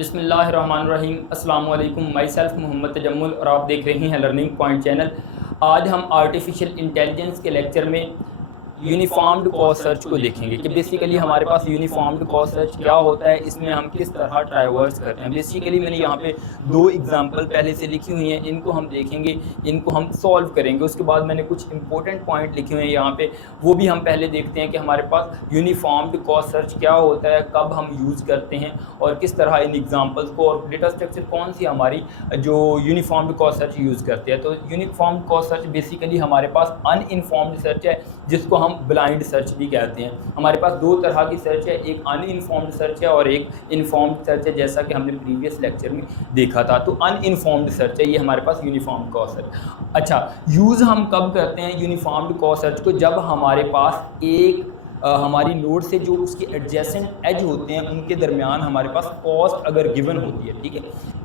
बिस्मिल्लाहिर्रहमानिर्रहीम। अस्सलाम वालेकुम। माई सेल्फ मोहम्मद तजम्मुल और आप देख रहे हैं लर्निंग पॉइंट चैनल। आज हम आर्टिफिशियल इंटेलिजेंस के लेक्चर में यूनिफॉर्म्ड कॉज सर्च को देखेंगे कि बेसिकली हमारे पास यूनिफॉर्म्ड कॉज सर्च क्या होता है, इसमें हम किस तरह ट्राइवर्स करते हैं। बेसिकली मैंने यहाँ पे दो एग्जांपल पहले से लिखी हुई हैं, इनको हम देखेंगे, इनको हम सॉल्व करेंगे। उसके बाद मैंने कुछ इंपॉर्टेंट पॉइंट लिखे हुए हैं यहाँ पे, वो भी हम पहले देखते हैं कि हमारे पास यूनिफॉर्म्ड कॉज सर्च क्या होता है, कब हम यूज़ करते हैं और किस तरह इन एग्जाम्पल्स को, और डेटा स्ट्रक्चर कौन सी हमारी जो यूनिफॉर्म्ड कॉज सर्च यूज़ करते हैं। तो यूनिफॉर्म्ड कॉज सर्च बेसिकली हमारे पास अनइनफॉर्म्ड सर्च है, जिसको हम ब्लाइंड सर्च भी कहते हैं। हमारे पास दो तरह की सर्च है, एक अनइनफॉर्म्ड सर्च है और एक इन्फॉर्म्ड सर्च है, जैसा कि हमने प्रीवियस लेक्चर में देखा था। तो अनइनफॉर्म्ड सर्च है ये हमारे पास यूनिफॉर्म्ड कॉज सर्च। अच्छा, यूज़ हम कब करते हैं यूनिफॉर्म्ड कॉज सर्च को? जब हमारे पास एक हमारी नोड से जो उसके एडजेसेंट एज होते हैं उनके दरमियान हमारे पास कॉस्ट अगर गिवन होती है, ठीक है,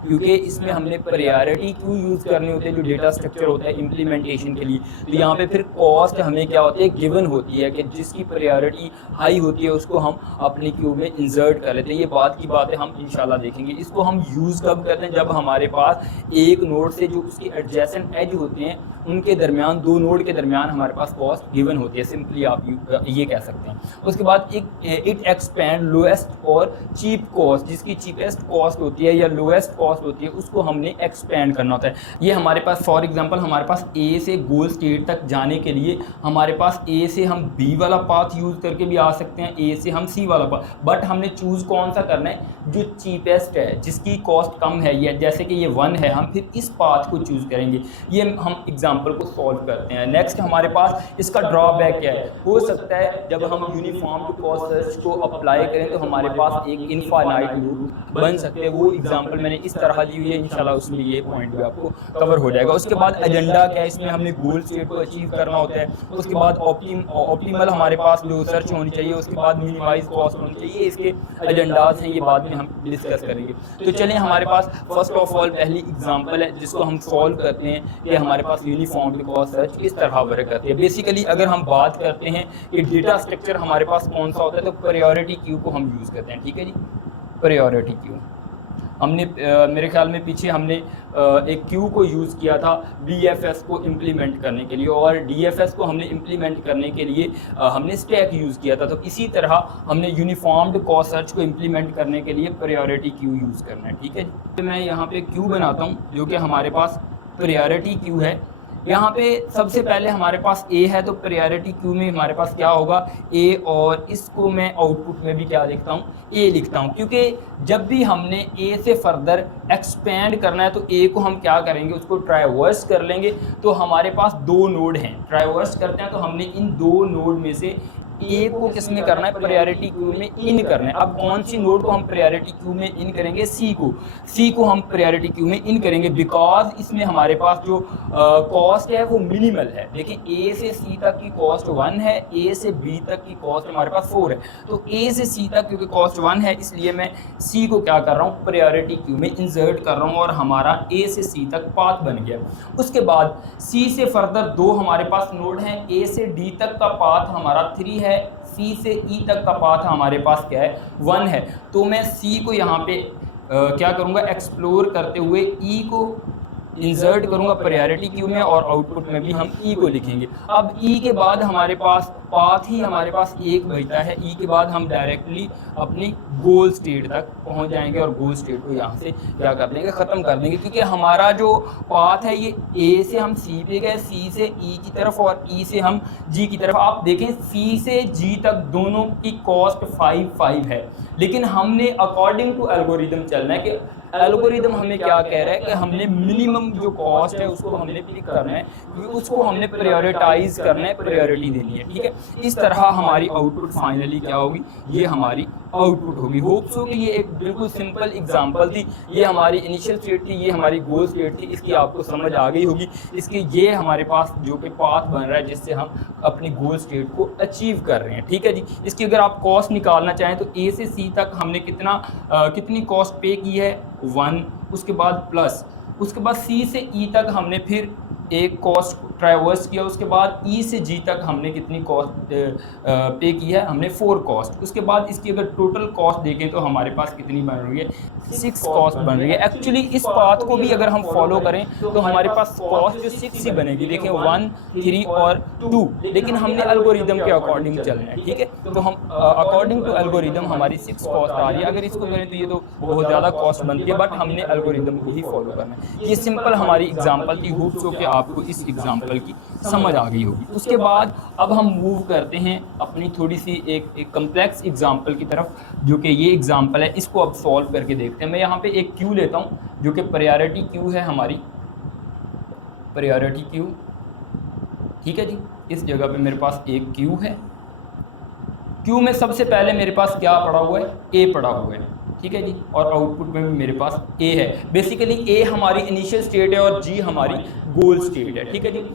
क्योंकि इसमें हमने प्रायोरिटी क्यों यूज़ करने होते हैं, जो डेटा स्ट्रक्चर होता है इम्प्लीमेंटेशन के लिए। तो यहाँ पे फिर कॉस्ट हमें क्या होती है, गिवन होती है कि जिसकी प्रायोरिटी हाई होती है उसको हम अपनी क्यू में इंसर्ट कर लेते हैं। ये बात की बात है, हम इंशाल्लाह देखेंगे। इसको हम यूज़ कब करते हैं? जब हमारे पास एक नोड से जो उसके एडजेसेंट एज होते हैं उनके दरमियान, दो नोड के दरमियान हमारे पास कॉस्ट गिवन होती है, सिंपली आप ये कह सकते हैं। उसके बाद एक इट एक्सपैंड लोएस्ट और चीप कॉस्ट, जिसकी चीपेस्ट कॉस्ट होती है या लोएस्ट कॉस्ट होती है, उसको हमने एक्सपैंड करना होता है। ये हमारे पास फॉर एग्जांपल हमारे पास ए से गोल स्टेट तक जाने के लिए हमारे पास ए से हम बी वाला पाथ यूज़ करके भी आ सकते हैं, ए से हम सी वाला पाथ, बट हमने चूज़ कौन सा करना है? जो चीपेस्ट है, जिसकी कॉस्ट कम है, ये जैसे कि ये 1 है, हम फिर इस पाथ को चूज़ करेंगे। ये हम एग्जाम्पल को सॉल्व करते हैं। नेक्स्ट हमारे पास इसका ड्रॉबैक क्या है? हो सकता है जब हम यूनिफॉर्म्ड कॉज सर्च को अप्लाई करें तो हमारे पास एक इनफाइनाइट लूप बन सकते हैं। वो एग्जांपल मैंने इस तरह दी हुई है, इंशाल्लाह उसमें ये पॉइंट भी आपको कवर हो जाएगा। उसके बाद एजेंडा क्या है? इसमें हमने गोल स्टेट को अचीव करना होता है। उसके बाद ऑप्टिमल हमारे पास जो सर्च होनी चाहिए, उसके बाद मिनिमाइज कॉस्ट होनी चाहिए। इसके एजेंडाज हैं, ये बाद में हम डिस्कस करेंगे। तो चलें, हमारे पास फर्स्ट ऑफ ऑल पहली एग्जाम्पल है जिसको हम सॉल्व करते हैं कि हमारे पास यूनिफॉर्म्ड कॉज सर्च किस तरह वर्क करती है। बेसिकली अगर हम बात करते हैं कि डेटा स्ट्रक्चर हमारे पास कौन सा होता है, तो प्रायोरिटी क्यू को हम यूज़ करते हैं, ठीक है जी। प्रायोरिटी क्यू हमने मेरे ख्याल में पीछे हमने एक क्यू को यूज़ किया था DFS को इम्प्लीमेंट करने के लिए, और DFS को हमने इम्प्लीमेंट करने के लिए हमने स्टैक यूज़ किया था। तो इसी तरह हमने यूनिफॉर्म्ड कॉज सर्च को इम्प्लीमेंट करने के लिए प्रायोरिटी क्यू यूज़ करना है, ठीक है जी। तो मैं यहाँ पे क्यू बनाता हूँ जो कि हमारे पास प्रायोरिटी क्यू है। यहाँ पे सबसे पहले हमारे पास ए है, तो प्रायोरिटी क्यू में हमारे पास क्या होगा? ए, और इसको मैं आउटपुट में भी क्या लिखता हूँ? ए लिखता हूँ, क्योंकि जब भी हमने ए से फर्दर एक्सपेंड करना है तो ए को हम क्या करेंगे? उसको ट्राइवर्स कर लेंगे। तो हमारे पास दो नोड हैं, ट्राइवर्स करते हैं तो हमने इन दो नोड में से ए को किस में करना है? प्रायोरिटी क्यू में इन करना है। अब कौन सी नोड को हम प्रायोरिटी क्यू में इन करेंगे? सी को हम प्रायोरिटी क्यू में इन करेंगे, बिकॉज इसमें हमारे पास जो कॉस्ट है वो मिनिमल है। देखिए, ए से सी तक की कॉस्ट 1 है, ए से बी तक की कॉस्ट हमारे पास 4 है। तो ए से सी तक क्योंकि कॉस्ट 1 है, इसलिए मैं सी को क्या कर रहा हूँ? प्रायोरिटी क्यू में इंसर्ट कर रहा हूँ, और हमारा ए से सी तक पाथ बन गया। उसके बाद सी से फर्दर दो हमारे पास नोड हैं। ए से डी तक का पाथ हमारा 3 है, सी से ई तक का पाथ हमारे पास क्या है? 1 है। तो मैं सी को यहाँ पे क्या करूँगा? एक्सप्लोर करते हुए ई को इंसर्ट करूँगा प्रायोरिटी क्यू में, और आउटपुट में भी हम ई को लिखेंगे। अब ई के बाद हमारे पास पाथ ही हमारे पास एक बचता है। ई के बाद हम डायरेक्टली अपनी गोल स्टेट तक पहुंच जाएंगे और गोल स्टेट को यहाँ से क्या कर देंगे? ख़त्म कर देंगे, क्योंकि हमारा जो पाथ है ये ए से हम सी पे गए, सी से ई की तरफ और ई से हम जी की तरफ। आप देखें, सी से जी तक दोनों की कॉस्ट 5 है, लेकिन हमने अकॉर्डिंग टू एल्गोरिदम चलना है कि एल्गोरिदम हमें क्या कह रहा है कि हमने मिनिमम जो कॉस्ट है उसको हमने पिक करना है, क्योंकि उसको हमने प्रायोरिटाइज करना है, प्रायोरिटी देनी है, ठीक है। इस तरह हमारी आउटपुट फाइनली क्या होगी? ये हमारी आउटपुट होगी। होप सो कि ये एक बिल्कुल सिंपल एग्जांपल थी। ये हमारी इनिशियल स्टेट थी, ये हमारी गोल स्टेट थी, इसकी आपको समझ आ गई होगी। इसके ये हमारे पास जो कि पाथ बन रहा है जिससे हम अपनी गोल स्टेट को अचीव कर रहे हैं, ठीक है जी। इसकी अगर आप कॉस्ट निकालना चाहें तो ए से सी तक हमने कितनी कॉस्ट पे की है? 1। उसके बाद प्लस, उसके बाद सी से ई तक हमने फिर एक कॉस्ट ट्राइवर्स किया। उसके बाद ई से जी तक हमने कितनी कॉस्ट पे की है? हमने 4 कॉस्ट। उसके बाद इसकी अगर टोटल कॉस्ट देखें तो हमारे पास कितनी बन रही है? 6 कॉस्ट बन रही है। एक्चुअली इस पाथ को भी अगर हम फॉलो करें तो हमारे पास कॉस्ट जो 6 ही बनेगी। देखिए 1, 3 और 2, लेकिन हमने एल्गोरिदम के अकॉर्डिंग चलना है, ठीक है। तो हम अकॉर्डिंग टू एल्गोरिदम हमारी 6 कॉस्ट आ रही है। अगर इसको करें तो ये तो बहुत ज़्यादा कॉस्ट बनती है, बट हमने एल्गोरिदम को ही फॉलो करना है। ये सिंपल हमारी एग्जाम्पल थी, होप सो कि आपको इस एग्जाम्पल की समझ आ गई होगी। उसके बाद अब हम मूव करते हैं अपनी थोड़ी सी एक कम्प्लेक्स एग्जाम्पल की तरफ, जो कि ये एग्जाम्पल है। इसको अब सॉल्व करके देखते हैं। मैं यहाँ पे एक क्यू लेता हूँ जो कि प्रायोरिटी क्यू है, हमारी प्रायोरिटी क्यू, ठीक है जी। इस जगह पे मेरे पास एक क्यू है। क्यू में सबसे पहले मेरे पास क्या पड़ा हुआ है, ए पड़ा हुआ है, ठीक है जी। और आउटपुट में भी मेरे पास ए है। बेसिकली ए हमारी इनिशियल स्टेट है और जी हमारी गोल स्टेट है, ठीक है जी।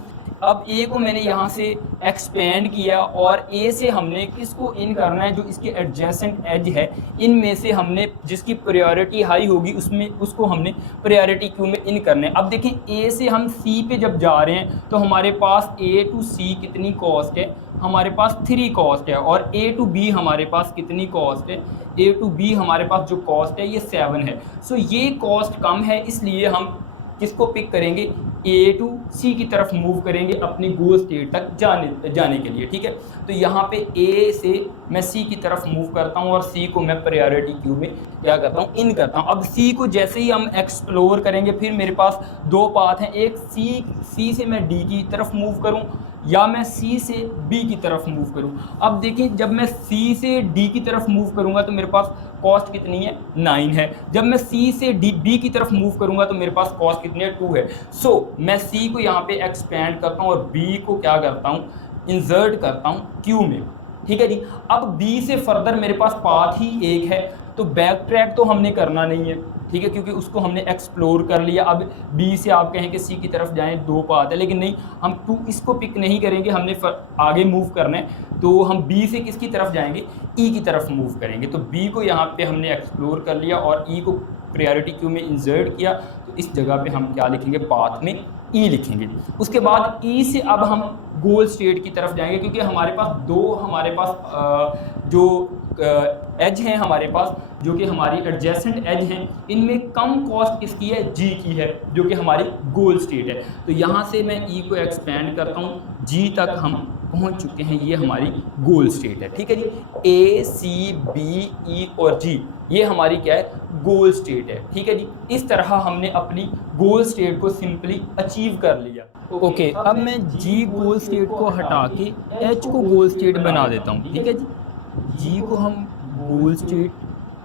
अब ए को मैंने यहाँ से एक्सपेंड किया और ए से हमने किसको इन करना है, जो इसके एडजेसेंट एज है, इनमें से हमने जिसकी प्रायोरिटी हाई होगी उसमें उसको हमने प्रायोरिटी क्यू में इन करना है। अब देखें ए से हम सी पे जब जा रहे हैं तो हमारे पास ए टू सी कितनी कॉस्ट है, हमारे पास 3 कॉस्ट है। और ए टू बी हमारे पास कितनी कॉस्ट है, ए टू बी हमारे पास जो कॉस्ट है ये 7 है। सो ये कॉस्ट कम है, इसलिए हम किसको पिक करेंगे, ए टू सी की तरफ मूव करेंगे अपनी गोल स्टेट तक जाने के लिए, ठीक है। तो यहाँ पे ए से मैं सी की तरफ मूव करता हूँ और सी को मैं प्रायोरिटी क्यू में क्या करता हूँ, इन करता हूँ। अब सी को जैसे ही हम एक्सप्लोर करेंगे, फिर मेरे पास 2 पाथ हैं, एक सी से मैं डी की तरफ मूव करूँ या मैं सी से बी की तरफ मूव करूं। अब देखिए जब मैं सी से डी की तरफ मूव करूंगा तो मेरे पास कॉस्ट कितनी है, 9 है। जब मैं सी से बी की तरफ मूव करूंगा तो मेरे पास कॉस्ट कितनी है, 2 है। सो मैं सी को यहाँ पे एक्सपेंड करता हूँ और बी को क्या करता हूँ, इंसर्ट करता हूँ क्यू में, ठीक है जी। अब बी से फर्दर मेरे पास पाथ ही एक है, तो बैक ट्रैक तो हमने करना नहीं है, ठीक है, क्योंकि उसको हमने एक्सप्लोर कर लिया। अब बी से आप कहें कि सी की तरफ जाएं, 2 पाथ है, लेकिन नहीं, हम 2 इसको पिक नहीं करेंगे, हमने आगे मूव करना है। तो हम बी से किसकी तरफ जाएंगे, ई की तरफ मूव करेंगे। तो बी को यहाँ पे हमने एक्सप्लोर कर लिया और ई को प्रायोरिटी क्यू में इंसर्ट किया। तो इस जगह पे हम क्या लिखेंगे, पाथ में ई लिखेंगे। उसके बाद ई से अब हम गोल स्टेट की तरफ जाएंगे, क्योंकि हमारे पास 2 हमारे पास जो एज हैं हमारे पास, जो कि हमारी एडजेसेंट एज हैं, इनमें कम कॉस्ट किसकी है, जी की है, जो कि हमारी गोल स्टेट है। तो यहाँ से मैं ई को एक्सपेंड करता हूँ, जी तक हम पहुँच चुके हैं, ये हमारी गोल स्टेट है, ठीक है जी। ए सी बी ई और जी ये हमारी क्या है, गोल स्टेट है, ठीक है जी। इस तरह हमने अपनी गोल स्टेट को सिंपली अचीव कर लिया। ओके, अब मैं जी गोल स्टेट को हटा के एच को गोल स्टेट बना देता हूँ, ठीक है जी। जी को हम गोल स्टेट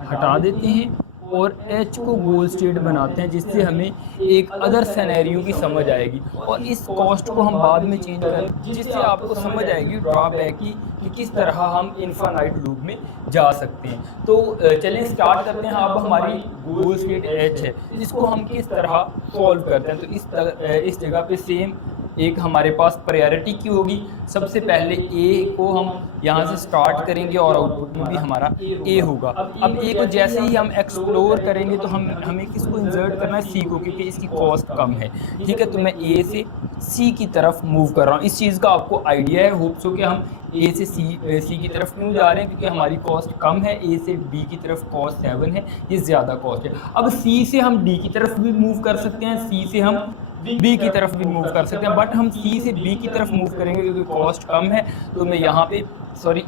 हटा देते हैं और एच को गोल स्टेट बनाते हैं, जिससे हमें एक अदर सिनेरियो की समझ आएगी। और इस कॉस्ट को हम बाद में चेंज करें, जिससे आपको समझ आएगी ड्रॉबैक की कि किस तरह हम इनफाइनाइट लूप में जा सकते हैं। तो चलें स्टार्ट करते हैं। अब हमारी गोल स्टेट एच है, इसको हम किस तरह सॉल्व करते हैं। तो इस जगह पे सेम एक हमारे पास प्रायोरिटी क्यू होगी। सबसे पहले ए को हम यहाँ से स्टार्ट करेंगे और आउटपुट में भी हमारा ए होगा। अब ए को जैसे ही हम एक्सप्लोर करेंगे तो हमें किसको इंसर्ट करना है, सी को, क्योंकि इसकी कॉस्ट कम है, ठीक है। तो मैं ए से सी की तरफ मूव कर रहा हूँ। इस चीज़ का आपको आइडिया है, होप सो कि हम ए से सी की तरफ क्यों जा रहे हैं, क्योंकि हमारी कॉस्ट कम है। ए से बी की तरफ कॉस्ट 7 है, ये ज़्यादा कॉस्ट है। अब सी से हम डी की तरफ भी मूव कर सकते हैं, सी से हम बी की तरफ भी मूव कर सकते हैं, बट हम सी से बी की तरफ मूव करेंगे क्योंकि कॉस्ट कम है। तो मैं यहाँ पे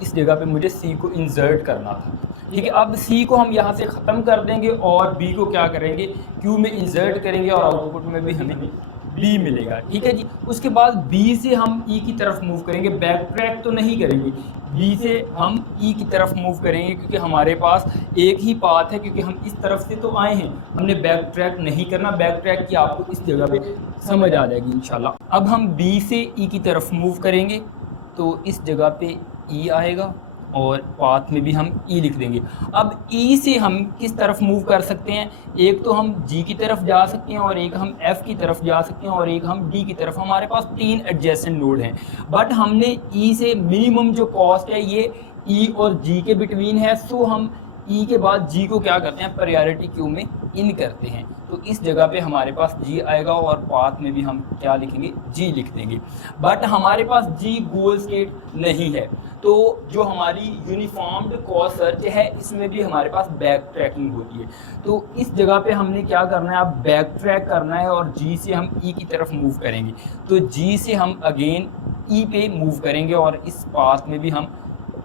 इस जगह पे मुझे सी को इंसर्ट करना था, ठीक है। अब सी को हम यहाँ से ख़त्म कर देंगे और बी को क्या करेंगे, क्यू में इंसर्ट करेंगे और आउटपुट में भी हमें बी मिलेगा, ठीक है जी। उसके बाद बी से हम ई की तरफ मूव करेंगे, बैक ट्रैक तो नहीं करेंगे, बी से हम ई की तरफ मूव करेंगे, क्योंकि हमारे पास एक ही पाथ है, क्योंकि हम इस तरफ से तो आए हैं, हमने बैक ट्रैक नहीं करना। बैक ट्रैक की आपको इस जगह पे समझ आ जाएगी इंशाल्लाह। अब हम बी से ई की तरफ मूव करेंगे, तो इस जगह पे ई आएगा और पाथ में भी हम ई लिख देंगे। अब ई से हम किस तरफ मूव कर सकते हैं, एक तो हम जी की तरफ जा सकते हैं और एक हम एफ की तरफ जा सकते हैं और एक हम डी की तरफ। हमारे पास 3 एडजेसेंट नोड हैं, बट हमने ई से मिनिमम जो कॉस्ट है ये ई और जी के बिटवीन है, सो हम ई के बाद जी को क्या करते हैं, प्रायोरिटी क्यू में इन करते हैं। तो इस जगह पे हमारे पास जी आएगा और पाथ में भी हम क्या लिखेंगे, जी लिख देंगे। बट हमारे पास जी गोल स्टेट नहीं है, तो जो हमारी यूनिफॉर्म्ड कॉज सर्च है इसमें भी हमारे पास बैक ट्रैकिंग होती है। तो इस जगह पे हमने क्या करना है, अब बैक ट्रैक करना है और जी से हम ई की तरफ मूव करेंगे। तो जी से हम अगेन ई पे मूव करेंगे और इस पाथ में भी हम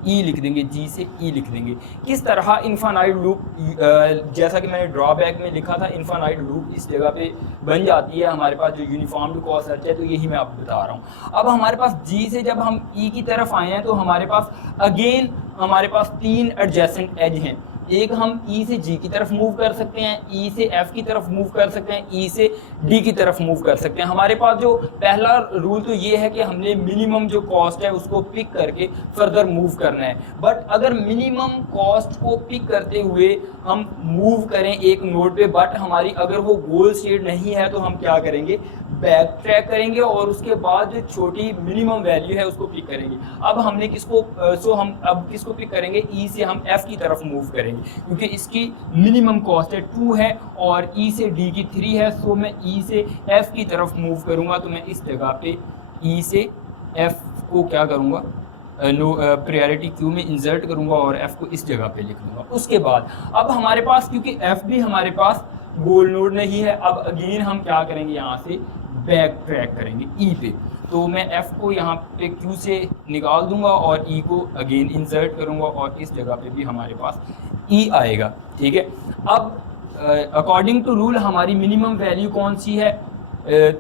ई लिख देंगे, जी से ई लिख देंगे। किस तरह इन्फानाइट लूप, जैसा कि मैंने ड्रॉबैक में लिखा था, इन्फानाइट लूप इस जगह पे बन जाती है हमारे पास जो यूनिफॉर्म्ड कॉज सर्च है। तो यही मैं आपको बता रहा हूँ। अब हमारे पास जी से जब हम ई की तरफ आए हैं तो हमारे पास अगेन हमारे पास 3 एडजेसेंट एज हैं। एक हम ई से जी की तरफ मूव कर सकते हैं, ई से एफ की तरफ मूव कर सकते हैं, ई से डी की तरफ मूव कर सकते हैं। हमारे पास जो पहला रूल तो ये है कि हमने मिनिमम जो कॉस्ट है उसको पिक करके फर्दर मूव करना है। बट अगर मिनिमम कॉस्ट को पिक करते हुए हम मूव करें एक नोड पे, बट हमारी अगर वो गोल स्टेट नहीं है, तो हम क्या करेंगे, बैक ट्रैक करेंगे और उसके बाद जो छोटी मिनिमम वैल्यू है उसको पिक करेंगे। अब हमने हम अब किसको पिक करेंगे, ई से हम एफ की तरफ मूव करेंगे क्योंकि इसकी मिनिमम कॉस्ट है 2 है और ई से डी की 3 है। सो मैं ई से एफ की तरफ मूव करूंगा। तो मैं इस जगह पे ई से एफ को क्या करूंगा, प्रायोरिटी क्यू में इंसर्ट करूंगा और एफ को इस जगह पे लिख दूंगा। उसके बाद अब हमारे पास, क्योंकि एफ भी हमारे पास गोल नोड नहीं है, अब अगेन हम क्या करेंगे, यहाँ से बैक ट्रैक करेंगे ई पे। तो मैं F को यहाँ पे Q से निकाल दूंगा और E को अगेन इंसर्ट करूंगा और इस जगह पे भी हमारे पास E आएगा। ठीक है, अब अकॉर्डिंग टू रूल हमारी मिनिमम वैल्यू कौन सी है,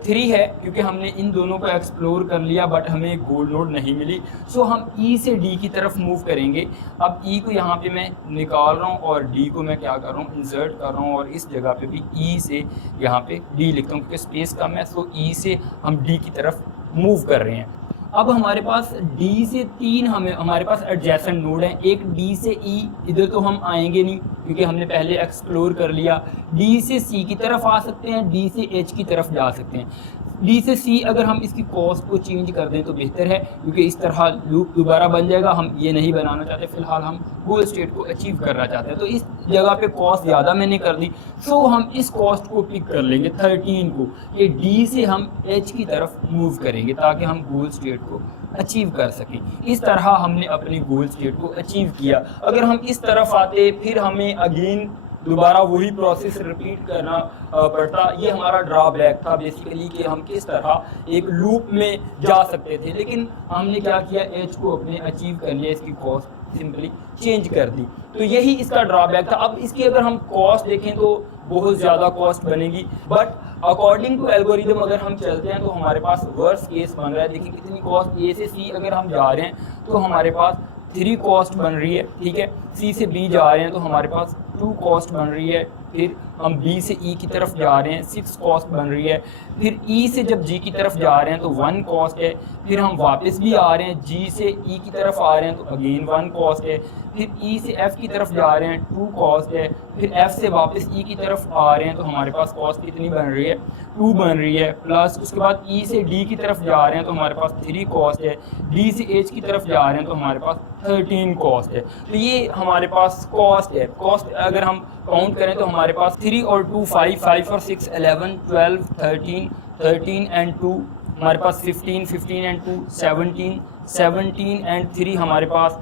3 है, क्योंकि हमने इन दोनों को एक्सप्लोर कर लिया बट हमें गोल नोड नहीं मिली। सो हम E से D की तरफ मूव करेंगे। अब E को यहाँ पे मैं निकाल रहा हूँ और D को मैं क्या कर रहा हूँ, इंसर्ट कर रहा हूँ और इस जगह पे भी E से यहाँ पे D लिखता हूँ क्योंकि स्पेस कम है। सो E से हम D की तरफ मूव कर रहे हैं। अब हमारे पास D से 3 हमारे पास एडजेसेंट नोड है। एक D से E, इधर तो हम आएंगे नहीं क्योंकि हमने पहले एक्सप्लोर कर लिया। D से C की तरफ आ सकते हैं, D से H की तरफ जा सकते हैं। D से C अगर हम इसकी कॉस्ट को चेंज कर दें तो बेहतर है क्योंकि इस तरह लूप दोबारा बन जाएगा। हम ये नहीं बनाना चाहते, फिलहाल हम गोल स्टेट को अचीव करना चाहते हैं। तो इस जगह पे कॉस्ट ज़्यादा मैंने कर दी। सो हम इस कॉस्ट को पिक कर लेंगे 13 को, ये D से हम H की तरफ मूव करेंगे ताकि हम गोल स्टेट को अचीव कर सकें। इस तरह हमने अपनी गोल स्टेट को अचीव किया। अगर हम इस तरफ आते फिर हमें अगेन दोबारा वही प्रोसेस रिपीट करना पड़ता। ये हमारा ड्रॉबैक था बेसिकली कि हम किस तरह एक लूप में जा सकते थे, लेकिन हमने क्या किया, एच को अपने अचीव कर लिया, इसकी कॉस्ट सिंपली चेंज कर दी। तो यही इसका ड्रॉबैक था। अब इसकी अगर हम कॉस्ट देखें तो बहुत ज़्यादा कॉस्ट बनेगी, बट अकॉर्डिंग टू एल्गोरिदम अगर हम चलते हैं तो हमारे पास वर्स्ट केस बन रहा है। देखिए कितनी कॉस्ट, ए से सी अगर हम जा रहे हैं तो हमारे पास 3 कॉस्ट बन रही है। ठीक है, सी से बी जा रहे हैं तो हमारे पास 2 कॉस्ट बन रही है। फिर हम बी से ई की तरफ जा रहे हैं, 6 कॉस्ट बन रही है। फिर ई से जब जी की तरफ जा रहे हैं तो 1 कॉस्ट है। फिर हम वापस भी आ रहे हैं, जी से ई की तरफ आ रहे हैं तो अगेन 1 कॉस्ट है। फिर ई से एफ की तरफ जा रहे हैं, 2 कॉस्ट है। फिर एफ से वापस ई की तरफ आ रहे हैं तो हमारे पास कॉस्ट कितनी बन रही है, 2 बन रही है। प्लस उसके बाद ई से डी की तरफ जा रहे हैं तो हमारे पास 3 कॉस्ट है। डी से एच की तरफ जा रहे हैं तो हमारे पास 13 कॉस्ट है। तो ये हमारे पास कॉस्ट है। कॉस्ट अगर हम काउंट करें तो हमारे पास 3 और 2 5, 5 और 6 11, 12, 13, 13 एंड 2 हमारे पास 15, 15 एंड 2 17, 17 एंड 3 हमारे पास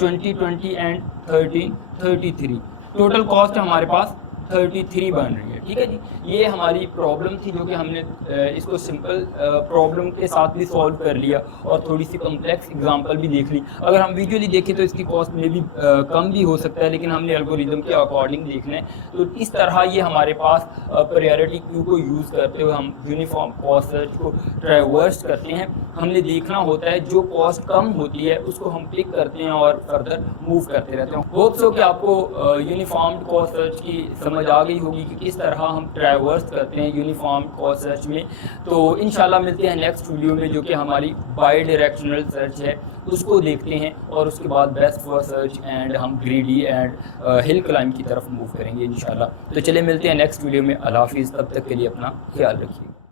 20, 20 एंड 13, 33। टोटल कॉस्ट हमारे पास 33 बन रही है। ठीक है जी, ये हमारी प्रॉब्लम थी जो कि हमने इसको सिंपल प्रॉब्लम के साथ भी सॉल्व कर लिया और थोड़ी सी कॉम्प्लेक्स एग्जांपल भी देख ली। अगर हम विजुअली देखें तो इसकी कॉस्ट में भी कम भी हो सकता है, लेकिन हमने एल्गोरिदम के अकॉर्डिंग देखना है। तो इस तरह ये हमारे पास प्रायोरिटी क्यू को यूज़ करते हुए हम यूनिफॉर्म कॉस्ट सर्च को ट्रैवर्स करते हैं। हमने देखना होता है जो कॉस्ट कम होती है उसको हम पिक करते हैं और फर्दर मूव करते रहते हैं। होप सो कि आपको यूनिफॉर्म कॉस्ट सर्च की समझ आ गई होगी कि किस तरह हम ट्रैवर्स करते हैं यूनिफॉर्म कॉस्ट सर्च में। तो इंशाल्लाह मिलते हैं नेक्स्ट वीडियो में जो कि हमारी बाई डायरेक्शनल सर्च है, उसको देखते हैं और उसके बाद बेस्ट फॉर सर्च एंड हम ग्रीडी एंड हिल क्लाइंब की तरफ मूव करेंगे इंशाल्लाह। तो चले मिलते हैं नेक्स्ट वीडियो में। अल्लाह हाफिज़, तब तक के लिए अपना ख्याल रखिए।